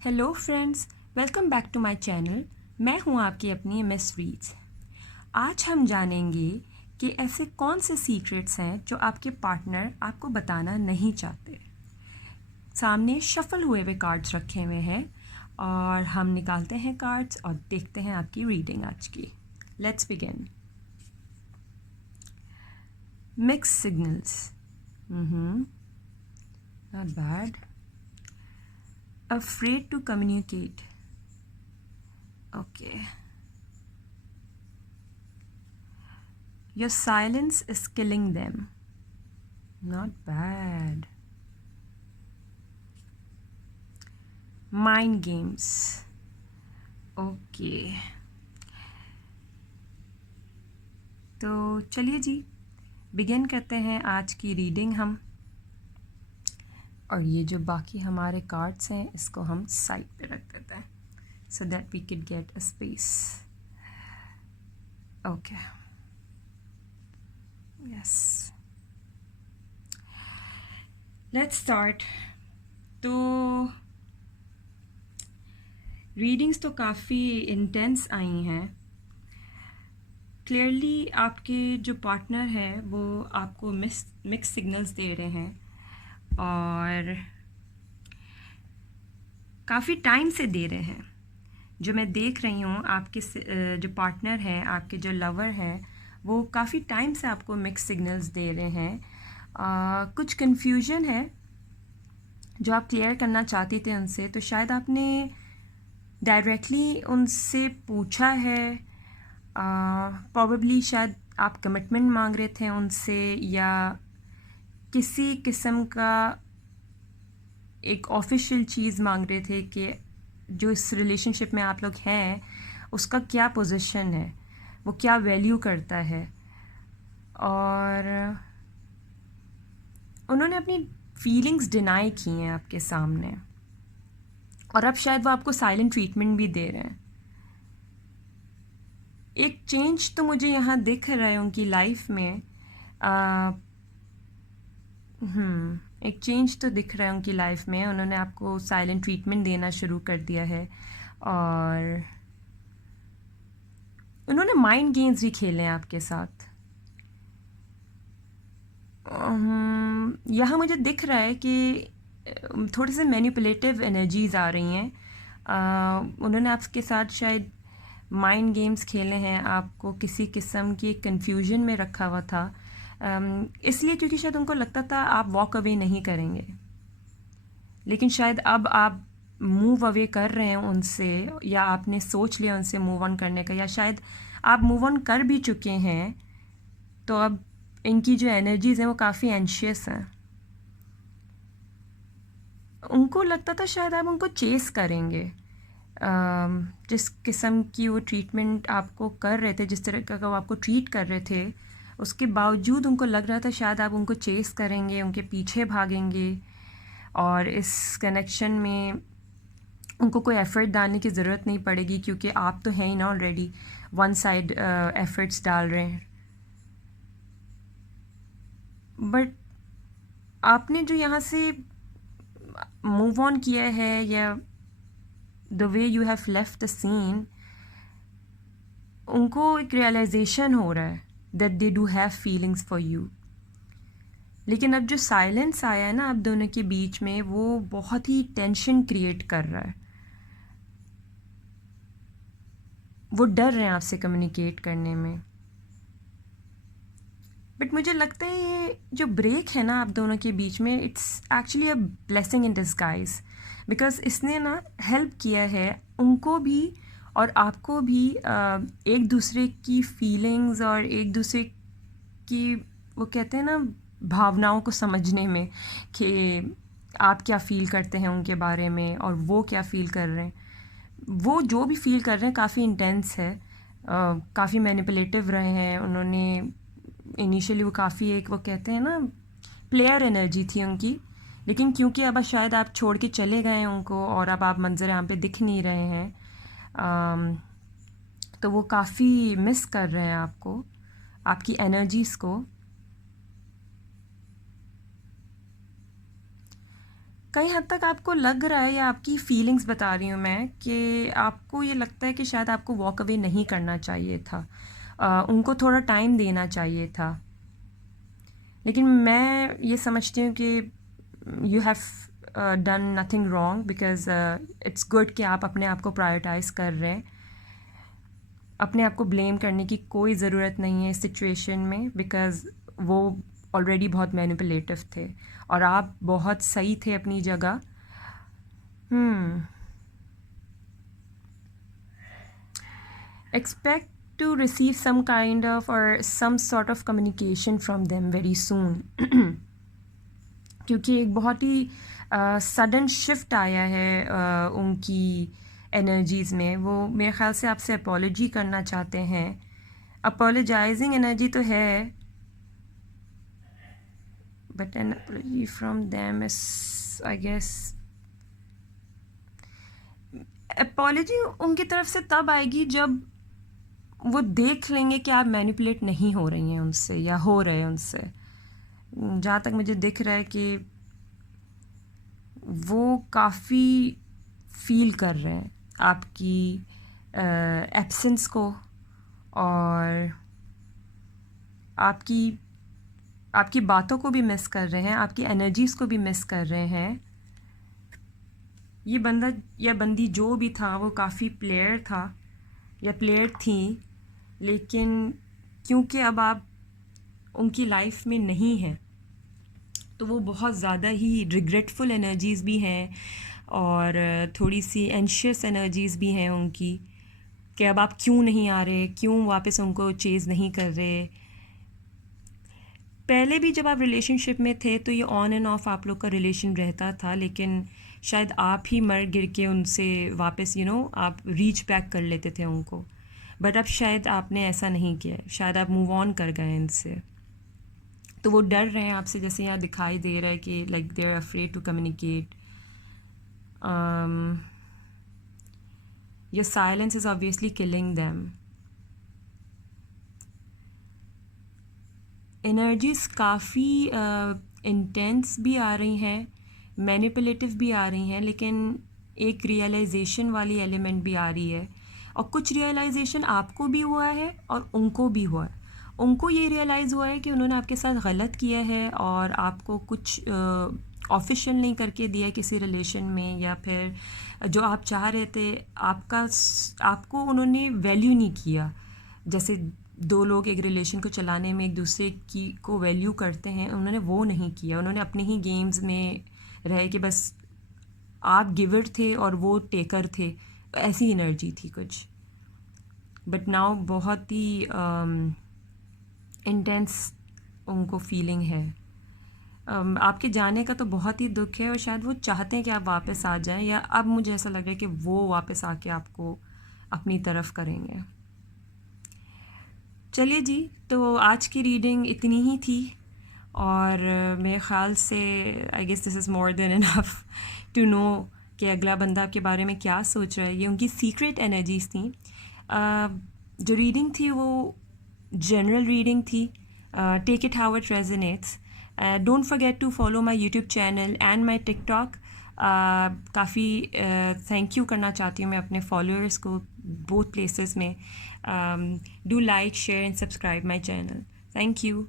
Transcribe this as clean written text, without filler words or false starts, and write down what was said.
Hello friends, welcome back to my channel. मैं हूं आपकी अपनी मिस रीड्स। आज हम जानेंगे कि ऐसे कौन से सीक्रेट्स हैं जो आपके पार्टनर आपको बताना नहीं चाहते। सामने शफल हुए हुए कार्ड्स रखे हुए हैं और हम निकालते हैं कार्ड्स और देखते हैं आपकी रीडिंग आज की। Let's begin. Mix signals, not bad. Afraid to communicate, okay. Your silence is killing them. Not bad. Mind games. Okay. तो चलिए जी, बिगिन करते हैं आज की रीडिंग हम। और ये जो बाकी हमारे कार्ड्स हैं इसको हम साइड पे रख देते हैं so that we could get a space. Okay. Yes. Let's start. तो रीडिंग्स तो काफ़ी इंटेंस आई हैं। क्लियरली आपके जो पार्टनर है वो आपको मिक्स सिग्नल्स दे रहे हैं और काफ़ी टाइम से दे रहे हैं। जो मैं देख रही हूँ आपके जो पार्टनर हैं, आपके जो लवर हैं, वो काफ़ी टाइम से आपको मिक्स सिग्नल्स दे रहे हैं। कुछ कन्फ्यूजन है जो आप क्लियर करना चाहते थे उनसे, तो शायद आपने डायरेक्टली उनसे पूछा है। प्रॉबेबली शायद आप कमिटमेंट मांग रहे थे उनसे या किसी किस्म का एक ऑफिशियल चीज़ मांग रहे थे कि जो इस रिलेशनशिप में आप लोग हैं उसका क्या पोजीशन है, वो क्या वैल्यू करता है। और उन्होंने अपनी फीलिंग्स डिनाई की हैं आपके सामने और अब शायद वो आपको साइलेंट ट्रीटमेंट भी दे रहे हैं। एक चेंज तो मुझे यहाँ दिख रहा है उनकी लाइफ में। एक चेंज तो दिख रहा है उनकी लाइफ में। उन्होंने आपको साइलेंट ट्रीटमेंट देना शुरू कर दिया है और उन्होंने माइंड गेम्स भी खेले हैं आपके साथ। यहाँ मुझे दिख रहा है कि थोड़े से मैनिपुलेटिव एनर्जीज़ आ रही हैं। उन्होंने आपके साथ शायद माइंड गेम्स खेले हैं, आपको किसी किस्म की कन्फ्यूजन में रखा हुआ था, इसलिए क्योंकि शायद उनको लगता था आप वॉक अवे नहीं करेंगे। लेकिन शायद अब आप मूव अवे कर रहे हैं उनसे, या आपने सोच लिया उनसे मूव ऑन करने का, या शायद आप मूव ऑन कर भी चुके हैं। तो अब इनकी जो एनर्जीज़ हैं वो काफ़ी एंशियस हैं। उनको लगता था शायद आप उनको चेस करेंगे। जिस किस्म की वो ट्रीटमेंट आपको कर रहे थे, जिस तरह का वो आपको ट्रीट कर रहे थे, उसके बावजूद उनको लग रहा था शायद आप उनको चेस करेंगे, उनके पीछे भागेंगे और इस कनेक्शन में उनको कोई एफ़र्ट डालने की ज़रूरत नहीं पड़ेगी क्योंकि आप तो हैं ही ना ऑलरेडी वन साइड एफ़र्ट्स डाल रहे हैं। बट आपने जो यहाँ से मूव ऑन किया है या the way you have left the scene, उनको एक रियलाइजेशन हो रहा है that they do have feelings for you. लेकिन अब जो साइलेंस आया है ना आप दोनों के बीच में, वो बहुत ही टेंशन क्रिएट कर रहा है। वो डर रहे हैं आपसे कम्युनिकेट करने में। बट मुझे लगता है ये जो ब्रेक है ना आप दोनों के बीच में, it's actually a blessing in disguise, because इसने ना हेल्प किया है उनको भी और आपको भी एक दूसरे की फीलिंग्स और एक दूसरे की, वो कहते हैं ना, भावनाओं को समझने में कि आप क्या फ़ील करते हैं उनके बारे में और वो क्या फ़ील कर रहे हैं। वो जो भी फ़ील कर रहे हैं काफ़ी इंटेंस है, काफ़ी मैनिपुलेटिव रहे हैं उन्होंने। इनिशियली वो काफ़ी एक, वो कहते हैं ना, प्लेयर एनर्जी थी उनकी। लेकिन क्योंकि अब शायद आप छोड़ के चले गए हैं उनको और अब आप मंजर यहाँ पे दिख नहीं रहे हैं, तो वो काफ़ी मिस कर रहे हैं आपको, आपकी एनर्जीज़ को। कई हद तक आपको लग रहा है, या आपकी फीलिंग्स बता रही हूँ मैं, कि आपको ये लगता है कि शायद आपको वॉक अवे नहीं करना चाहिए था, उनको थोड़ा टाइम देना चाहिए था। लेकिन मैं ये समझती हूँ कि you have done nothing wrong, because it's good कि आप अपने आप को प्रायोरिटाइज़ कर रहे हैं। अपने आप को ब्लेम करने की कोई ज़रूरत नहीं है इस सिचुएशन में, बिकॉज़ वो ऑलरेडी बहुत मैनिपुलेटिव थे और आप बहुत सही थे अपनी जगह। Expect to receive some kind of or some sort of communication from them very soon. क्योंकि एक बहुत ही सडन शिफ्ट आया है उनकी एनर्जीज़ में। वो मेरे ख़्याल से आपसे अपॉलॉजी करना चाहते हैं। अपोलोजाइजिंग एनर्जी तो है, but an apology from them is, I guess, apology उनकी तरफ से तब आएगी जब वो देख लेंगे कि आप मैनिपुलेट नहीं हो रही हैं उनसे या हो रहे हैं उनसे। जहाँ तक मुझे दिख रहा है कि वो काफ़ी फील कर रहे हैं आपकी एब्सेंस को, और आपकी बातों को भी मिस कर रहे हैं, आपकी एनर्जीज़ को भी मिस कर रहे हैं। ये बंदा या बंदी जो भी था वो काफ़ी प्लेयर था या प्लेयर थी, लेकिन क्योंकि अब आप उनकी लाइफ में नहीं हैं, तो वो बहुत ज़्यादा ही रिग्रेटफुल एनर्जीज़ भी हैं और थोड़ी सी एंशियस एनर्जीज़ भी हैं उनकी, कि अब आप क्यों नहीं आ रहे, क्यों वापस उनको चेज़ नहीं कर रहे। पहले भी जब आप रिलेशनशिप में थे तो ये ऑन एंड ऑफ आप लोग का रिलेशन रहता था, लेकिन शायद आप ही मर गिर के उनसे वापस आप रीच बैक कर लेते थे उनको। बट अब शायद आपने ऐसा नहीं किया, शायद आप मूव ऑन कर गए इनसे। तो वो डर रहे हैं आपसे, जैसे यहाँ दिखाई दे रहा है कि like they are afraid to communicate. Your silence is obviously killing them. Energies काफ़ी इंटेंस भी आ रही हैं, मैनिपुलेटिव भी आ रही हैं, लेकिन एक रियलाइजेशन वाली एलिमेंट भी आ रही है। और कुछ रियलाइजेशन आपको भी हुआ है और उनको भी हुआ है। उनको ये रियलाइज़ हुआ है कि उन्होंने आपके साथ गलत किया है और आपको कुछ ऑफिशियल नहीं करके दिया किसी रिलेशन में, या फिर जो आप चाह रहे थे आपको उन्होंने वैल्यू नहीं किया। जैसे दो लोग एक रिलेशन को चलाने में एक दूसरे की को वैल्यू करते हैं, उन्होंने वो नहीं किया। उन्होंने अपने ही गेम्स में रहे कि बस आप गिवर थे और वो टेकर थे, ऐसी एनर्जी थी कुछ। बट नाउ बहुत ही इंटेंस उनको फीलिंग है। आपके जाने का तो बहुत ही दुख है, और शायद वो चाहते हैं कि आप वापस आ जाएं, या अब मुझे ऐसा लग रहा है कि वो वापस आके आपको अपनी तरफ करेंगे। चलिए जी, तो आज की रीडिंग इतनी ही थी, और मेरे ख़्याल से I guess this is more than enough to know कि अगला बंदा आपके बारे में क्या सोच रहा है। ये उनकी सीक्रेट एनर्जीज़ थी। जो रीडिंग थी वो जनरल रीडिंग थी। Take it how it resonates. Don't forget to follow my YouTube channel and my TikTok. काफ़ी थैंक यू करना चाहती हूँ मैं अपने फॉलोअर्स को बोथ प्लेसेस में। Do like, share and subscribe my channel. Thank you.